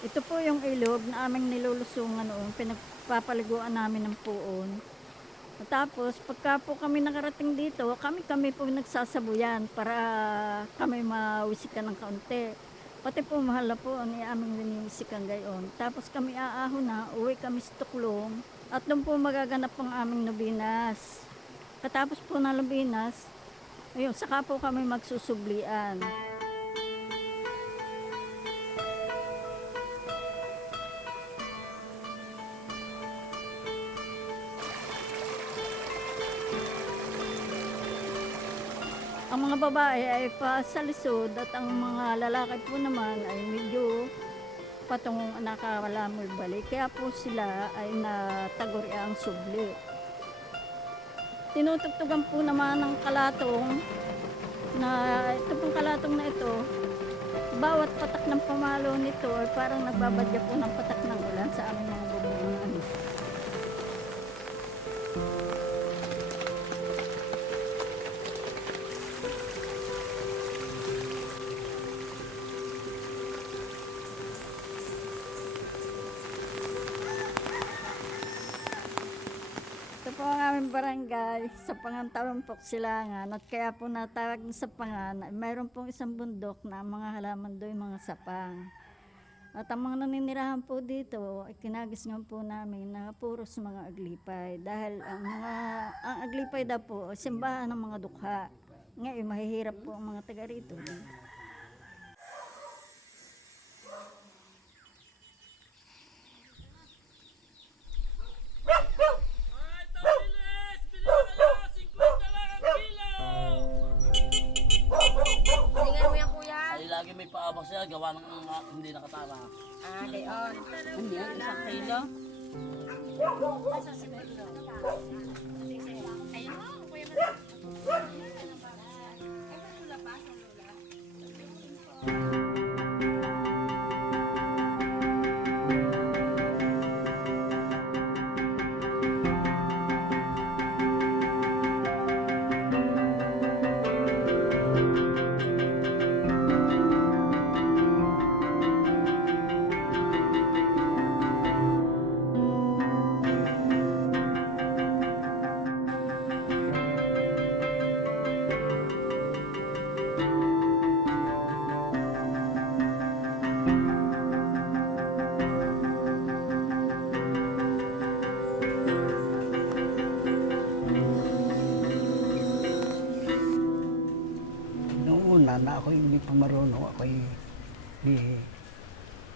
Ito po yung ilog na aming nilulusungan noon. Pinagpapaliguan namin ng puon. Tapos, pagka po kami nakarating dito, kami-kami po nagsasabuyan para kami mawisikan ng kaunti. Pati po mahal na po ang aming winisikan gayon. Tapos kami aahon na, uwi kami sa Tuklong. At doon po magaganap ang aming nubinas. Katapos po ng nubinas, ayun, saka po kami magsusublian. Babae ay pa sa lisod at ang mga lalaki po naman ay medyo patungong nakakalamol balik. Kaya po sila ay nataguri ang subli. Tinutugtugan po naman ng kalatong na ito pong kalatong na ito, bawat patak ng pamalo nito ay parang nagbabadya po ng patak ng ulan sa aming barangay sa Pangantawan po Silangan at kaya po natawag sa Pangan, ay mayroon pong isang bundok na mga halaman doon mga sapang. At ang mga naninirahan po dito, ay kinagis nga po namin na puros mga aglipay. Dahil ang mga ang aglipay daw po, simbahan ng mga dukha. Ngayon, mahihirap po ang mga taga rito. May paabak siya, gawa ng uh, hindi nakatama. Ah, gayon. Hindi, isang kilo. Noong hindi marunong, ako di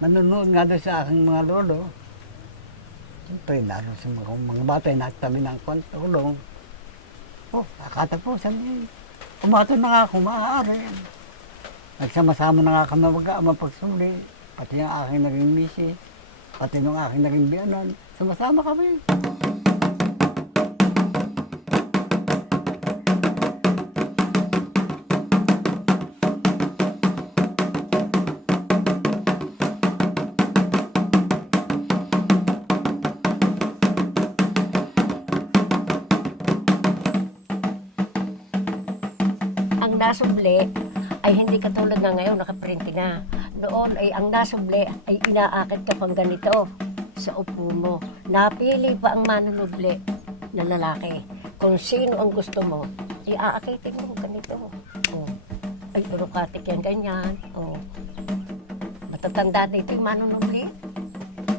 nanonood nga doon sa aking mga lolo. Siyempre, naroon sa mga, mga bata, nagtami ng kwantulong. Oh, nakatapusan eh. Pumato na nga ako, maaari. Nagsama-sama na nga kami mag-aama pagsuli. Pati ang aking naging misi. Pati nung aking naging biyanan. Sumasama kami. Ay hindi katulad na ngayon, nakaprint na. Noon ay ang nasubli ay inaakit ka pang ganito sa upo mo. Napili pa ang manunubli na lalaki. Kung sino ang gusto mo, iaakitin mo ganito. Oh. Ay, burukatik yan, ganyan. Oh. Matatanda dito yung manunubli.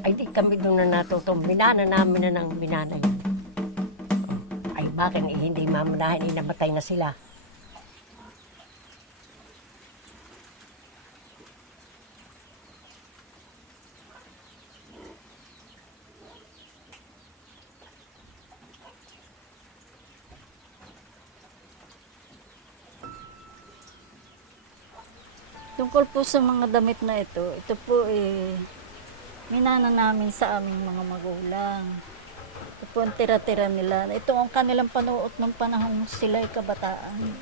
Ay, di kami doon na natuto. Minana namin na ng minana. Ay, bakit eh, hindi mamanahin, eh, namatay na sila. Tungkol po sa mga damit na ito, ito po eh, minana namin sa aming mga magulang. Ito po ang tira-tira nila. Ito ang kanilang panuot ng panahon sila ay kabataan.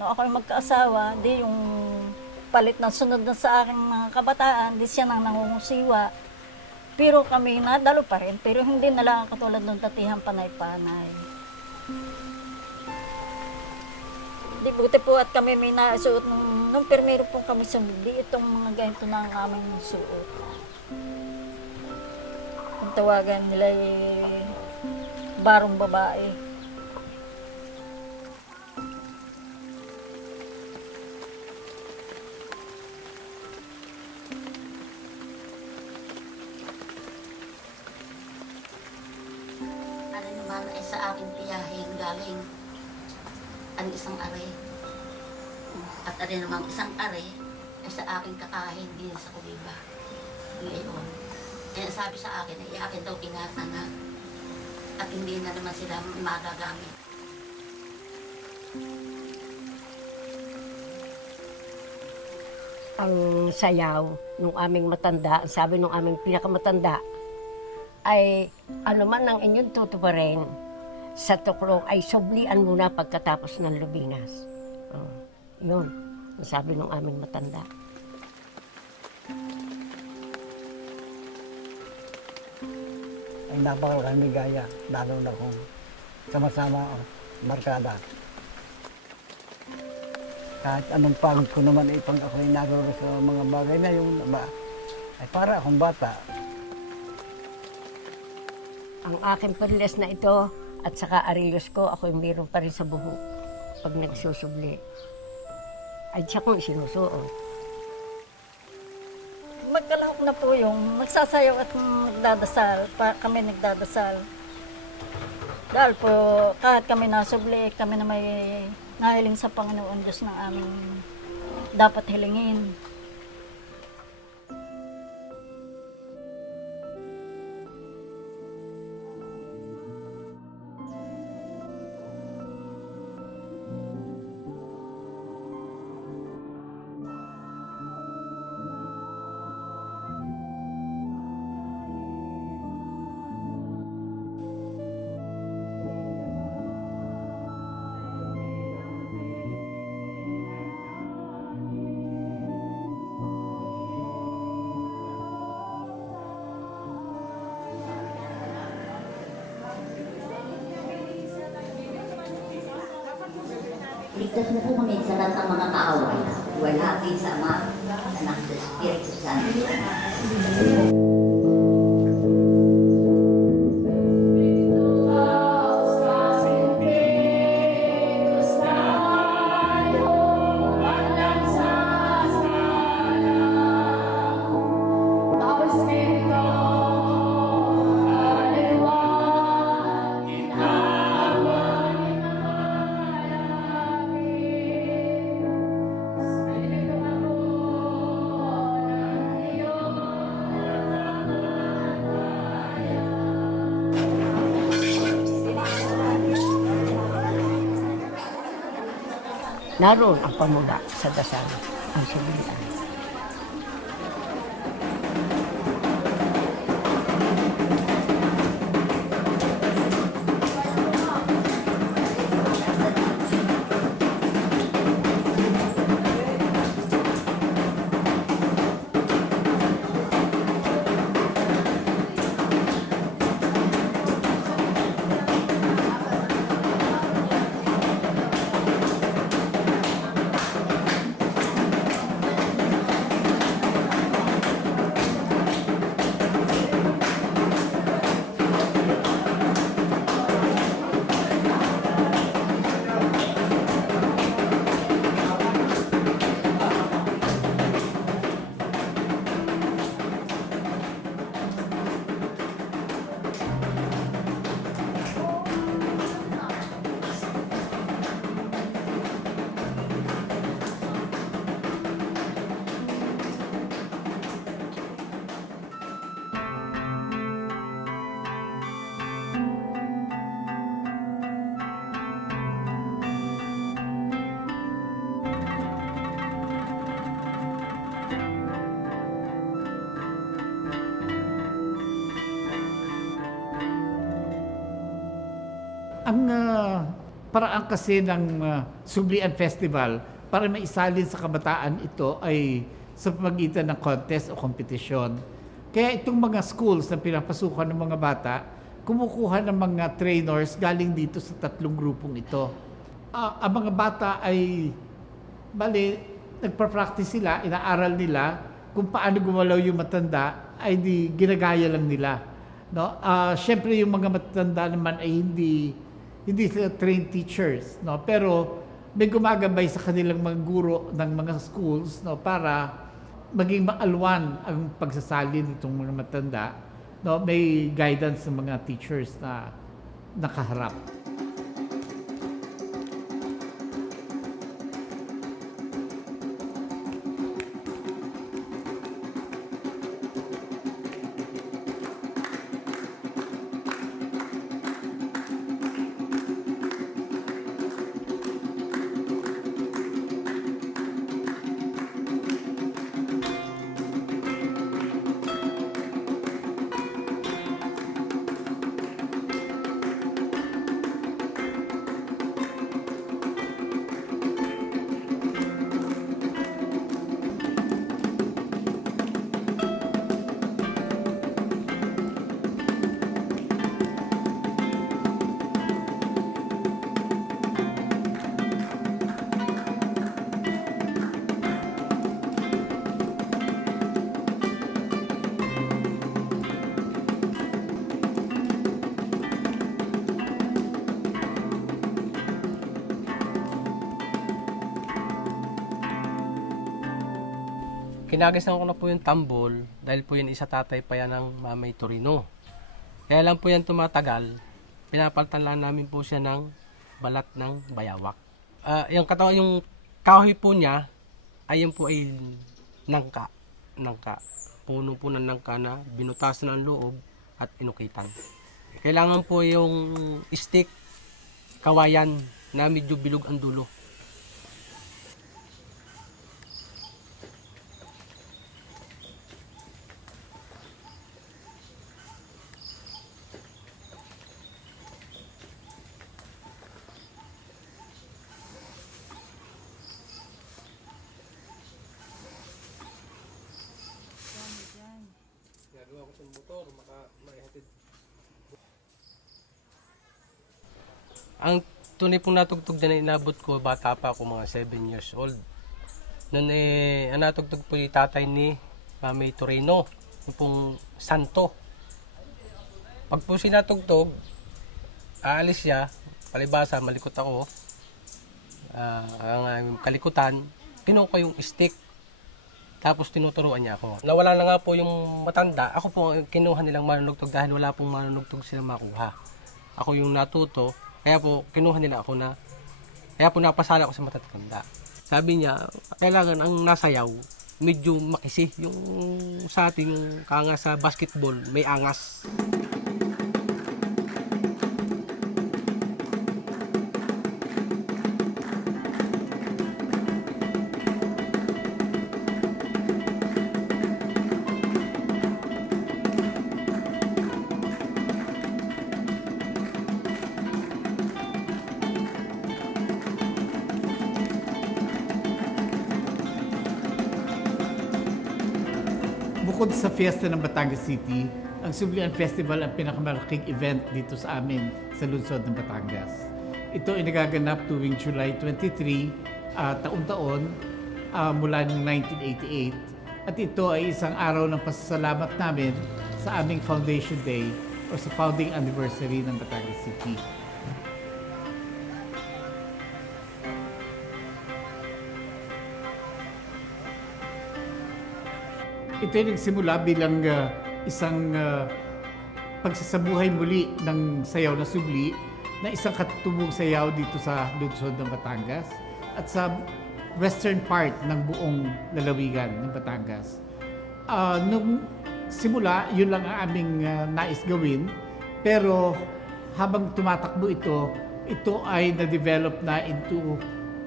No, ako ay magkaasawa, di yung palit na sunod na sa aking mga kabataan, di siya nang nangungusiwa. Pero kami nadalo pa rin, pero hindi na lang katulad ng tatihan panay-panay. Di po at kami may nasuot nung, nung permero po kami sa bigli, itong mga ganito na ang aming suot. Kung tawagan nila ay barong babae. At ano naman isang are ay sa aking kakahin din sa Kuliba. Ngayon, kaya sabi sa akin ay akin daw ingatan na at hindi na naman sila magagamit. ang sayaw nung aming matanda, sabi nung aming pinakamatanda, ay ano man ang inyong tutuparin sa tuklong ay sublian muna pagkatapos ng lubinas. Oh, yun, sabi nung aming matanda. Ay napakalaking ligaya, lalo na kung sama-sama o markada. Kahit anong pagod ko naman ipang ako ay naroon sa mga bagay na yung ba, ay para akong bata. Ang aking pariles na ito at saka arilos ko, ako yung meron pa rin sa buhok pag nagsusubli. Ay siya kong sinusuot. Magkalahok na po yung magsasayaw at magdadasal. Pa, kami nagdadasal. Dahil po, kahit kami nasubli, kami na may nahiling sa Panginoon Diyos ng aming dapat hilingin. Sa lahat ng mga kaaway. Wala din sa Ama, Anak sa Espiritu Santo. Naroon ang pamula sa dasal, ang sublian. Ang ah, paraan kasi ng ah, Sublian Festival para maisalin sa kabataan ito ay sa pamagitan ng contest o kompetisyon. Kaya itong mga schools na pinapasukan ng mga bata, kumukuha ng mga trainers galing dito sa tatlong grupong ito. ah, ang mga bata ay bali nagpa-practice sila, inaaral nila kung paano gumalaw yung matanda ay di ginagaya lang nila. No? Ah, syempre yung mga matanda naman ay hindi hindi sila trained teachers, no? Pero may gumagabay sa kanilang mga guro ng mga schools, no, para maging maalwan ang pagsasalin nitong mga matanda. No, may guidance ng mga teachers na nakaharap. Kinagasan ko na po yung tambol dahil po yun isa tatay pa yan ng Mamay Torino. Kaya lang po yan tumatagal, pinapalitan lang namin po siya ng balat ng bayawak. Ah, yung katawan, yung kahoy po niya, ay yun po ay nangka. Nangka. Puno po ng nangka na binutasan ng loob at inukitan. Kailangan po yung stick, kawayan na medyo bilog ang dulo. Ang tunay pong natugtog na inabot ko, bata pa ako, mga 7 years old. Noon eh, ang natugtog po yung tatay ni Mami Torino, yung pong santo. Pag po sinatugtog, aalis siya, palibasa, malikot ako. Ah, ang aming kalikutan, kinuha ko yung stick. Tapos tinuturuan niya ako. Nawala na nga po yung matanda. Ako po ang kinuha nilang manunugtog dahil wala pong manunugtog sila makuha. Ako yung natuto. Kaya po kinuha nila ako na kaya po napasala ako sa matatanda. Sabi niya, kailangan ang nasayaw medyo makisi. Yung sa atin, yung kanga sa basketball, may angas. Fiesta ng Batangas City, ang Sublian Festival ang pinakamalaking event dito sa amin sa lungsod ng Batangas. Ito ay nagaganap tuwing July 23, ah, taon-taon ah, mula ng 1988 at ito ay isang araw ng pasasalamat namin sa aming Foundation Day o sa founding anniversary ng Batangas City. Ito ay nagsimula bilang ah, isang ah, pagsasabuhay muli ng sayaw na subli na isang katutubong sayaw dito sa lungsod ng Batangas at sa western part ng buong lalawigan ng Batangas. Ah, nung simula, yun lang ang aming ah, nais gawin. Pero habang tumatakbo ito, ito ay na-develop na into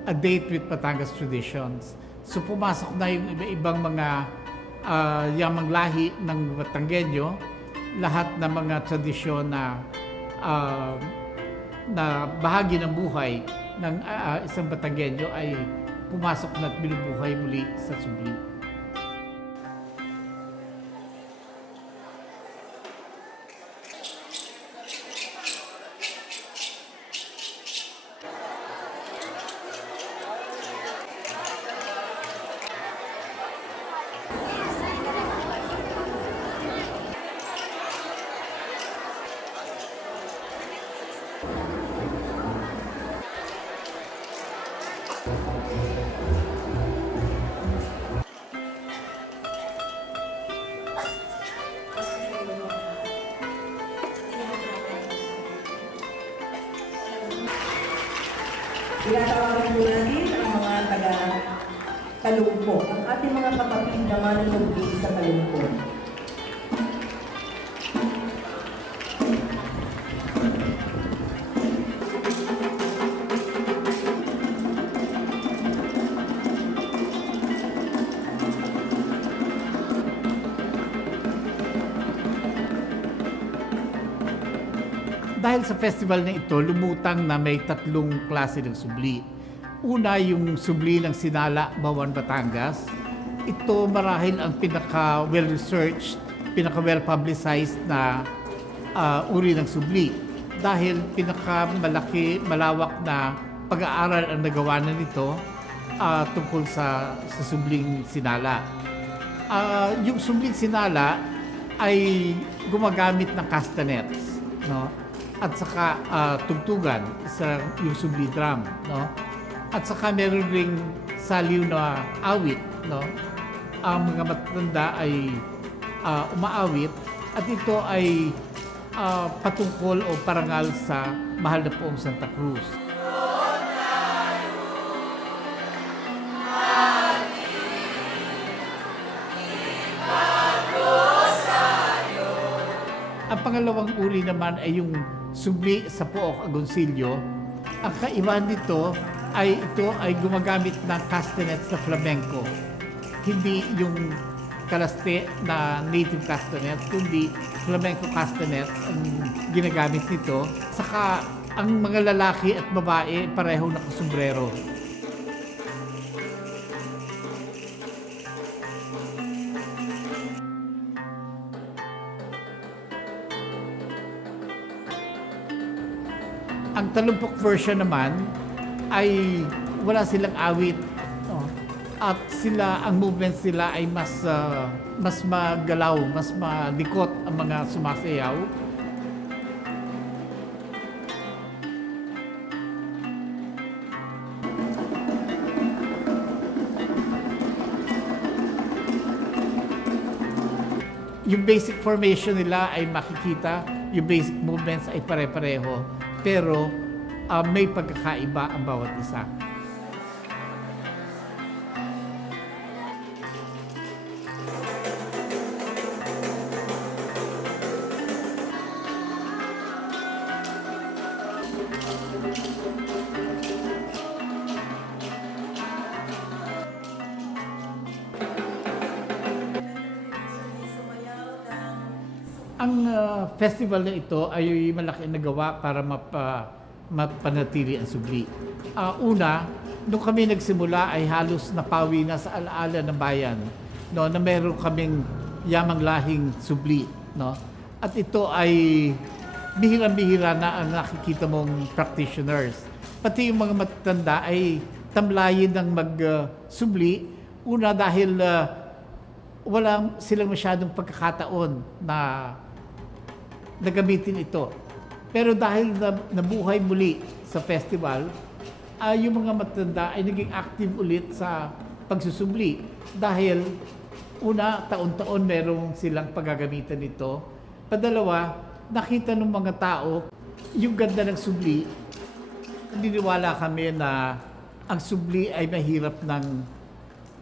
a date with Batangas traditions. So pumasok na yung iba-ibang mga ah, yamang lahi ng Batanggenyo, lahat ng mga tradisyon na ah, na bahagi ng buhay ng ah, isang Batanggenyo ay pumasok na at binubuhay muli sa Subli. Tinatawagan po natin ang mga taga-talungpo, ang ating mga kapatid na manunod sa talungpo. Festival na ito, lumutang na may tatlong klase ng subli. Una, yung subli ng Sinala, Bawan, Batangas. Ito marahil ang pinaka well-researched, pinaka well-publicized na ah, uri ng subli. Dahil pinaka malaki, malawak na pag-aaral ang nagawa na nito ah, tungkol sa, sa subling Sinala. Ah, yung subling Sinala ay gumagamit ng castanets, no? At saka ah, tugtugan sa yung subli drum, no? At saka meron ring saliw na awit, no? Ang mga matanda ay ah, umaawit at ito ay ah, patungkol o parangal sa mahal na poong Santa Cruz. Ang pangalawang uri naman ay yung subli sa Pook Agoncillo. Ang kaibahan nito ay ito ay gumagamit ng castanets na flamenco. Hindi yung kalaste na native castanets, kundi flamenco castanets ang ginagamit nito. Saka ang mga lalaki at babae pareho nakasombrero. Ang talumpok version naman ay wala silang awit. no? At sila, ang movements sila ay mas ah, mas magalaw, mas malikot ang mga sumasayaw. yung basic formation nila ay makikita, yung basic movements ay pare-pareho, pero ah, may pagkakaiba ang bawat isa. Ang ah, festival na ito ay malaki nagawa para mapa, mapanatili ang subli. Ah, una, nung kami nagsimula ay halos napawi na sa alaala ng bayan no, na meron kaming yamang lahing subli. No? At ito ay bihirang-bihira na ang nakikita mong practitioners. Pati yung mga matatanda ay tamlayin ng mag-subli. Una dahil ah, wala silang masyadong pagkakataon na nagamitin ito. Pero dahil na, nabuhay muli sa festival, ay yung mga matanda ay naging active ulit sa pagsusubli. Dahil una, taon-taon merong silang paggagamitan nito. Padalawa, nakita ng mga tao yung ganda ng subli. Niniwala kami na ang subli ay mahirap ng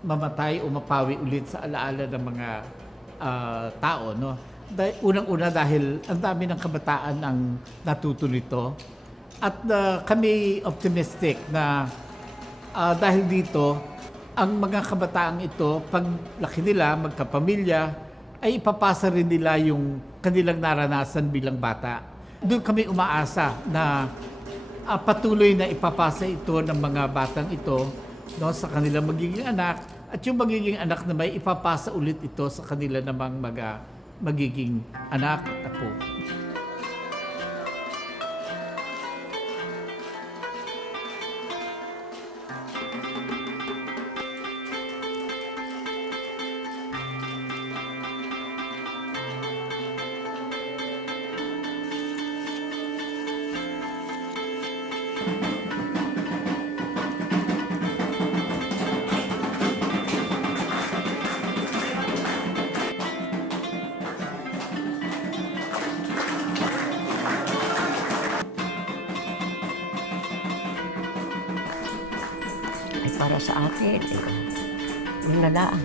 mamatay o mapawi ulit sa alaala ng mga ah, tao. No? Dahil, unang-una dahil ang dami ng kabataan ang natuto nito. At ah, kami optimistic na ah, dahil dito, ang mga kabataang ito, pag laki nila, magkapamilya, ay ipapasa rin nila yung kanilang naranasan bilang bata. Doon kami umaasa na ah, patuloy na ipapasa ito ng mga batang ito no, sa kanilang magiging anak at yung magiging anak na may ipapasa ulit ito sa kanila namang mga magiging anak at apo. Sa atin, eh, na lang.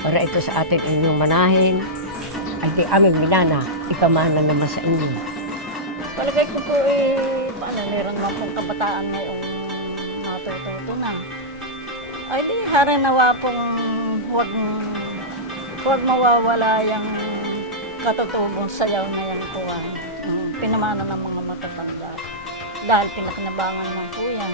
Para ito sa atin inyong manahin, ay di aming minana, ipamana naman sa inyo. Palagay ko po eh, paano, meron naman pong kabataan ngayong natututo na. Ay di, haranawa pong huwag, huwag mawawala yung katutubong sayaw na yan po. ah. Pinamana ng mga matatanda. Dahil pinakinabangan ng yan.